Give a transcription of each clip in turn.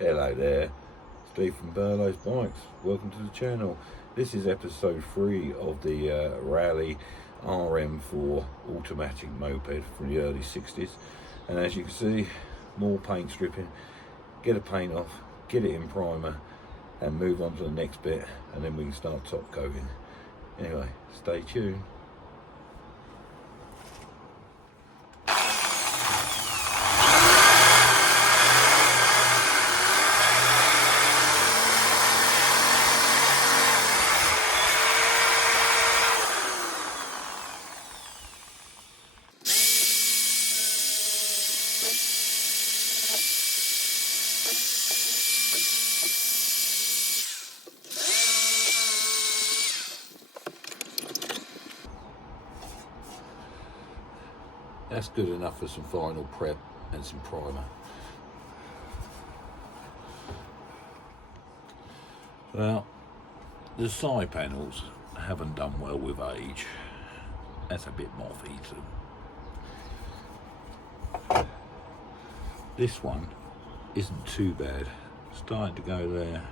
Hello there, Steve from Burlow's Bikes. Welcome to the channel. This is episode 3 of the Raleigh RM4 automatic moped from the early 60s. And as you can see, more paint stripping. Get a paint off, get it in primer, and move on to the next bit, and then we can start top coating. Anyway, stay tuned. That's good enough for some final prep and some primer. Well, the side panels haven't done well with age. That's a bit moth-eaten. This one isn't too bad. Starting to go there.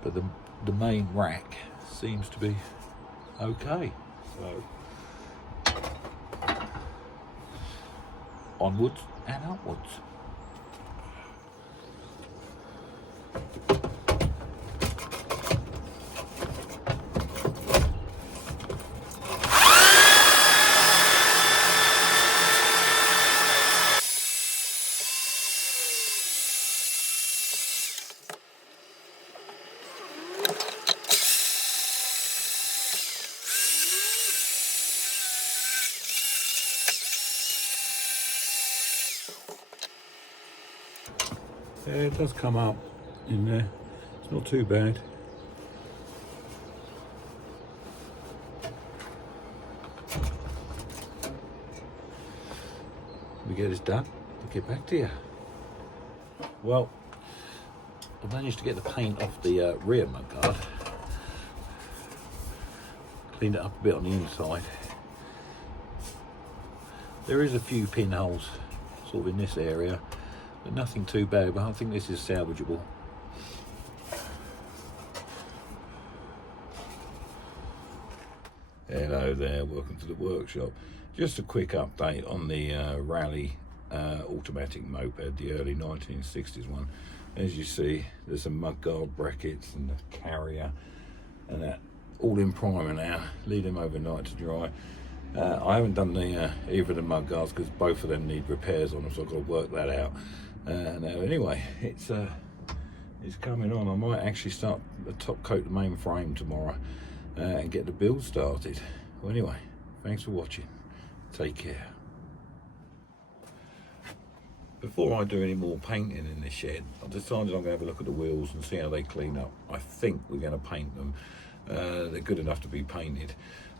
But the main rack seems to be okay. So onwards and upwards. Yeah, it does come up in there. It's not too bad. We get this done, we'll get back to you. Well, I managed to get the paint off the rear mudguard. Cleaned it up a bit on the inside. There is a few pinholes sort of in this area, but nothing too bad, but I think this is salvageable. Hello there, welcome to the workshop. Just a quick update on the Raleigh automatic moped, the early 1960s one. As you see, there's some mudguard brackets and the carrier and that all in primer now. Leave them overnight to dry. I haven't done the either of the mudguards because both of them need repairs on them, so I've got to work that out. Now anyway, it's coming on. I might actually start the top coat the main frame tomorrow and get the build started. Well, anyway, thanks for watching. Take care. Before I do any more painting in this shed, I've decided I'm going to have a look at the wheels and see how they clean up. I think we're going to paint them. They're good enough to be painted.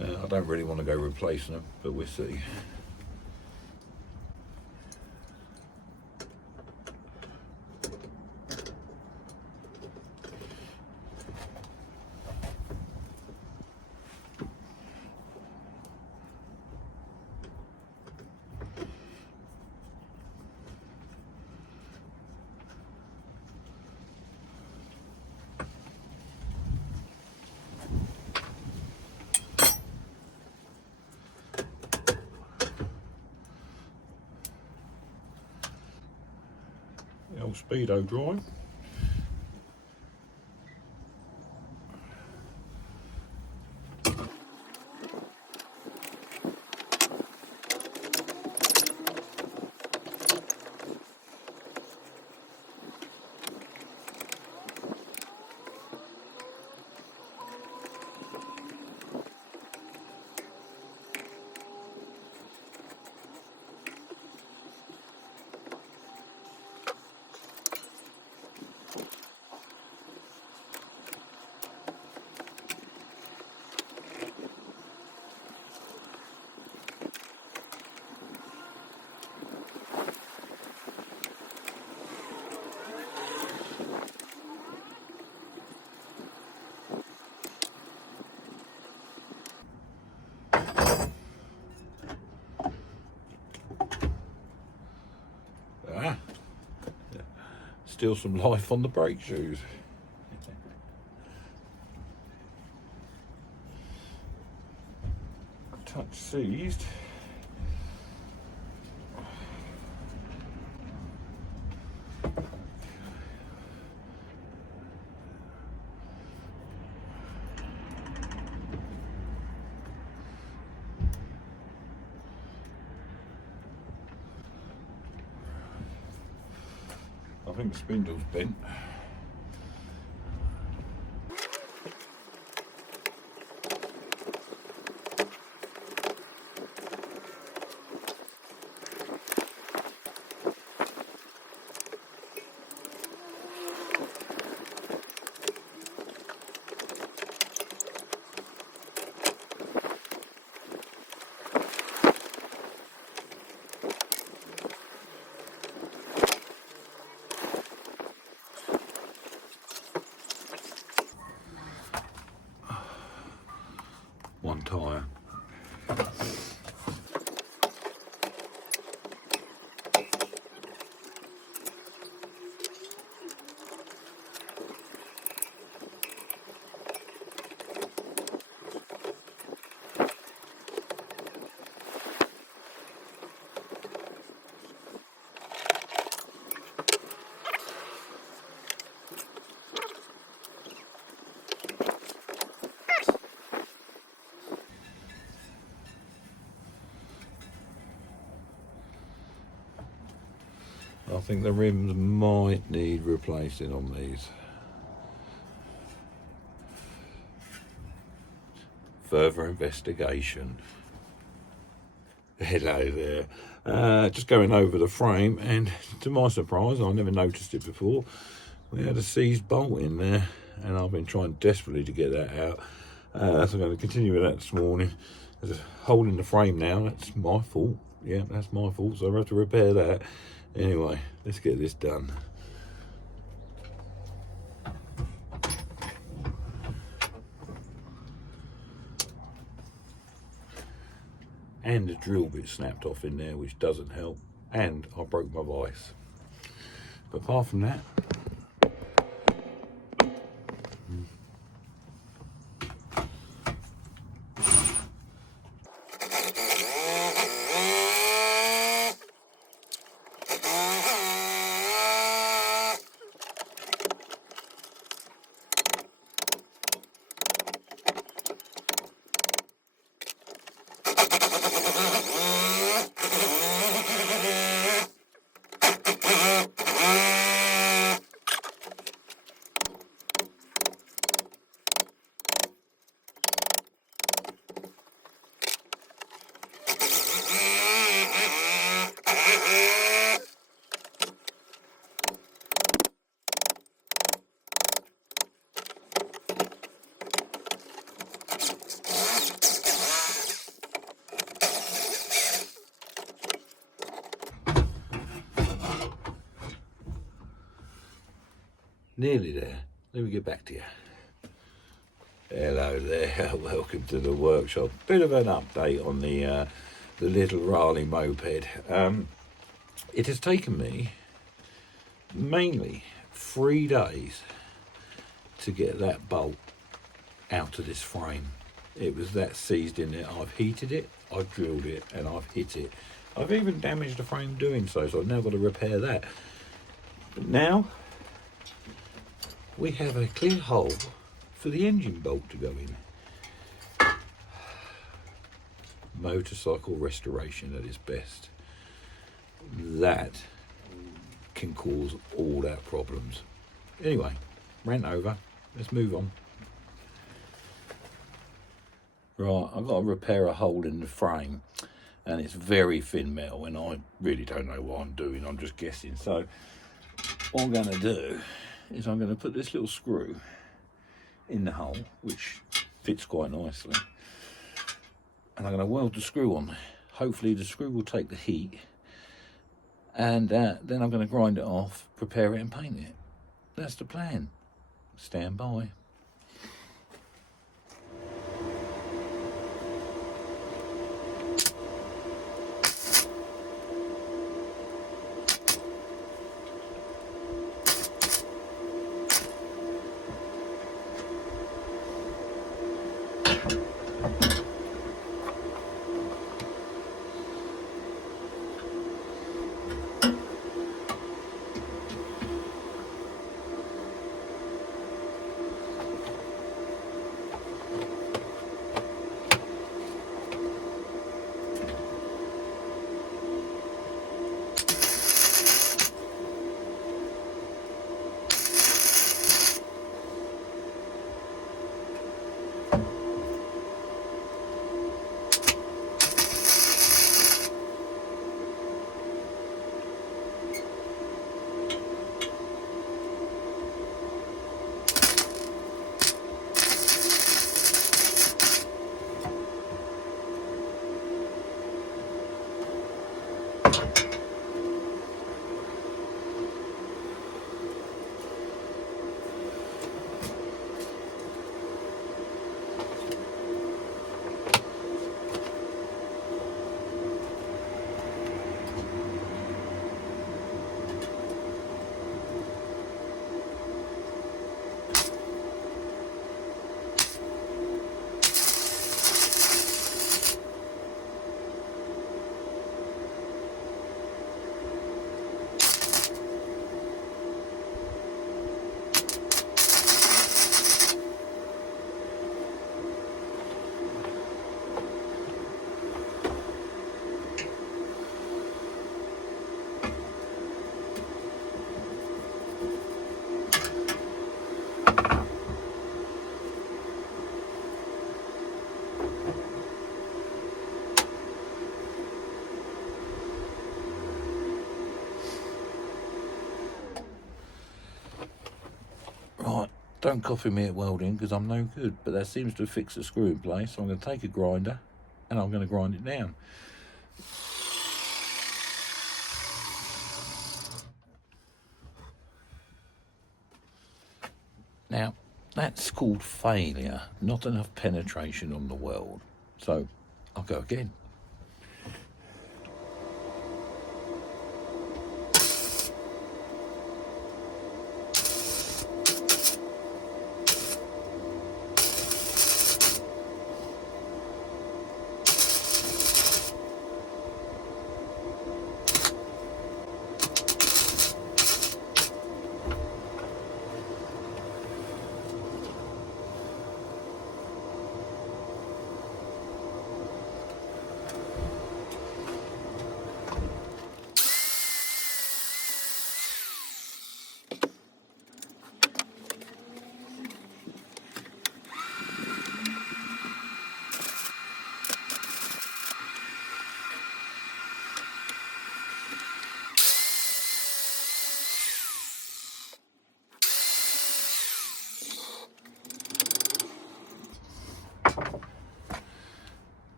I don't really want to go replacing them, but we'll see. The old speedo dry. still some life on the brake shoes. Touch seized. I think the spindle's bent. One tyre. I think the rims might need replacing on these. Further investigation. Hello there. Just going over the frame, and to my surprise, I never noticed it before, we had a seized bolt in there, and I've been trying desperately to get that out. So I'm going to continue with that this morning. There's a hole in the frame now. That's my fault. Yeah, that's my fault, so I have to repair that. Anyway, let's get this done. And the drill bit snapped off in there, which doesn't help, and I broke my vise. But apart from that, nearly there. Let me get back to you. Hello there, welcome to the workshop. Bit of an update on the little Raleigh moped. It has taken me mainly 3 days to get that bolt out of this frame. It was that seized in there. I've heated it, I've drilled it, and I've hit it. I've even damaged the frame doing so I've now got to repair that. But now we have a clear hole for the engine bolt to go in. Motorcycle restoration at its best. That can cause all our problems. Anyway, rant over. Let's move on. Right, I've got to repair a hole in the frame, and it's very thin metal, and I really don't know what I'm doing. I'm just guessing. So what I'm going to do is I'm going to put this little screw in the hole, which fits quite nicely, and I'm going to weld the screw on. Hopefully the screw will take the heat, and then I'm going to grind it off, prepare it and paint it. That's the plan. Stand by. Don't copy me at welding because I'm no good, but that seems to have fixed the screw in place. So I'm going to take a grinder and I'm going to grind it down. Now, that's called failure, not enough penetration on the weld. So I'll go again.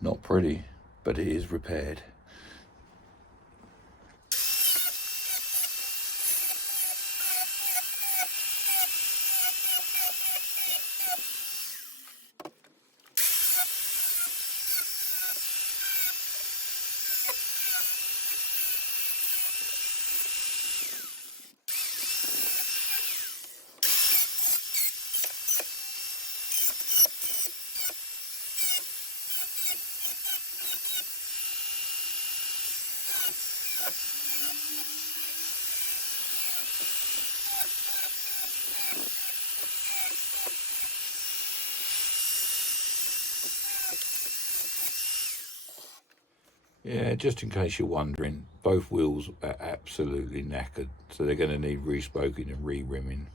Not pretty, but it is repaired. Yeah, just in case you're wondering, both wheels are absolutely knackered, so they're going to need re-spoking and re-rimming.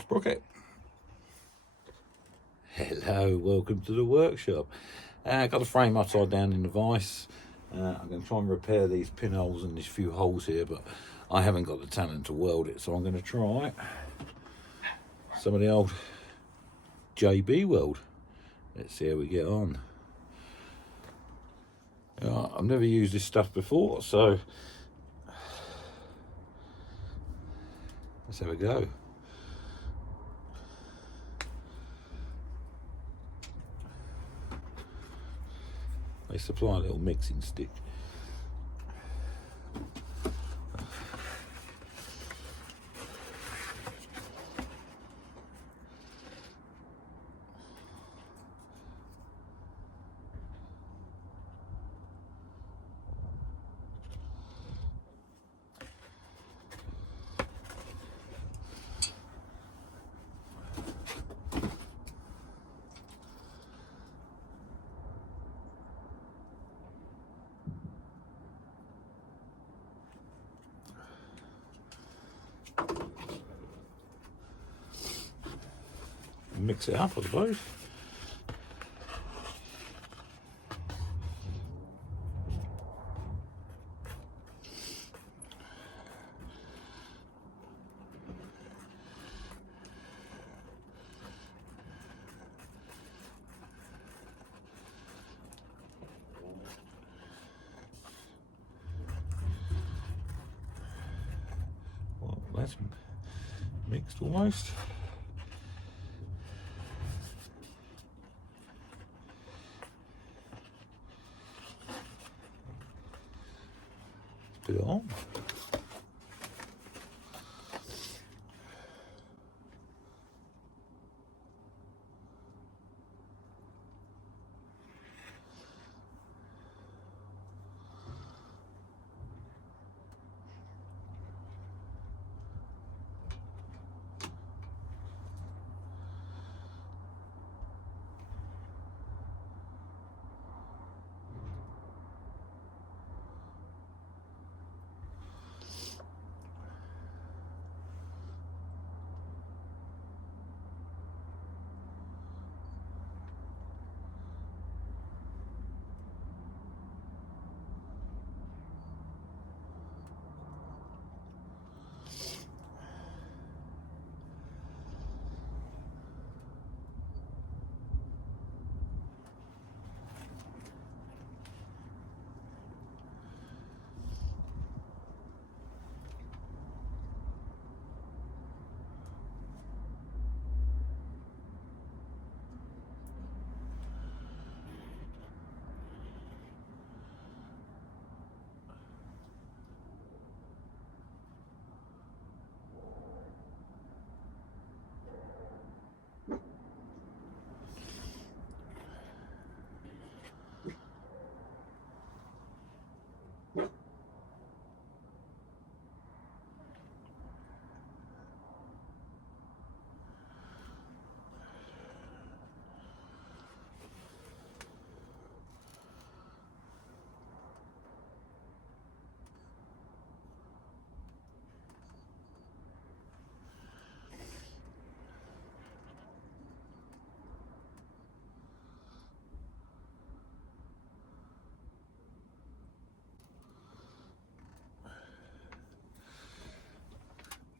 Sprocket. Hello, welcome to the workshop. Got the frame upside down in the vise. I'm going to try and repair these pinholes and these few holes here, but I haven't got the talent to weld it, so I'm going to try some of the old JB weld. Let's see how we get on. I've never used this stuff before, so let's have a go. They supply a little mixing stick. Mix it up, I suppose. Well, that's mixed almost. Put it on.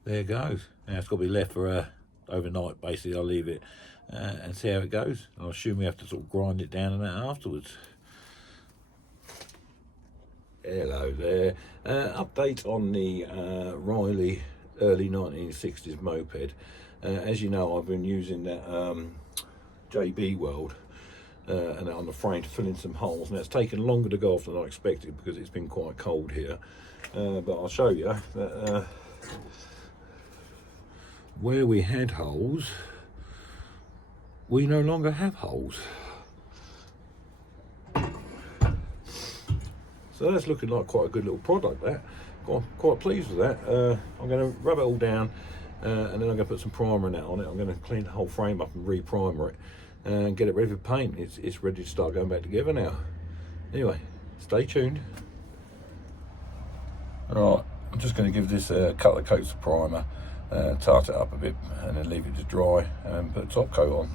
there it goes. Now it's got to be left for overnight. Basically, I'll leave it and see how it goes. I assume we have to sort of grind it down and that afterwards. Hello there. Update on the Riley early 1960s moped. As you know, I've been using that JB Weld and on the frame to fill in some holes. Now it's taken longer to go off than I expected because it's been quite cold here. But I'll show you that where we had holes, we no longer have holes. So that's looking like quite a good little product, that. Quite pleased with that. I'm going to rub it all down and then I'm going to put some primer and that on it. I'm going to clean the whole frame up and re-primer it and get it ready for paint. It's ready to start going back together now. Anyway, stay tuned. Alright, I'm just going to give this a couple of coats of primer, tart it up a bit and then leave it to dry and put a top coat on.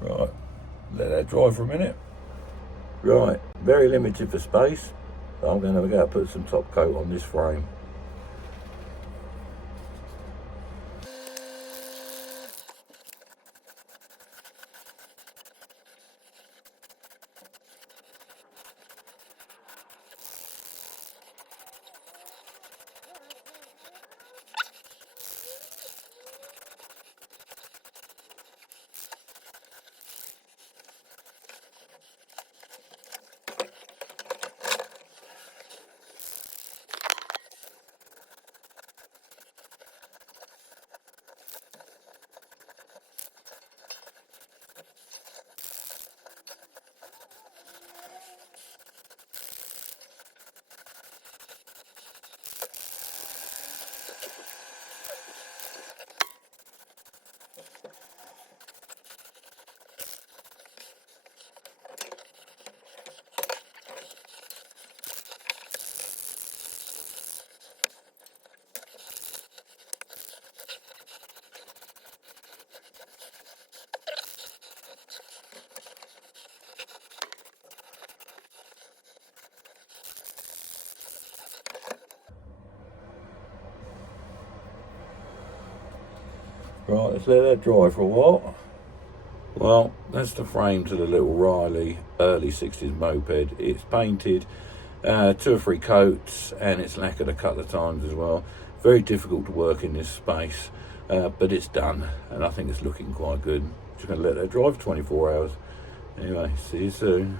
Right, let that dry for a minute. Right, very limited for space, so I'm going to go put some top coat on this frame. Right, let's let that dry for a while. Well, that's the frame to the little Riley early 60s moped. It's painted 2 or 3 coats and it's lacquered a couple of times as well. Very difficult to work in this space, but it's done and I think it's looking quite good. Just going to let that dry for 24 hours. Anyway, see you soon.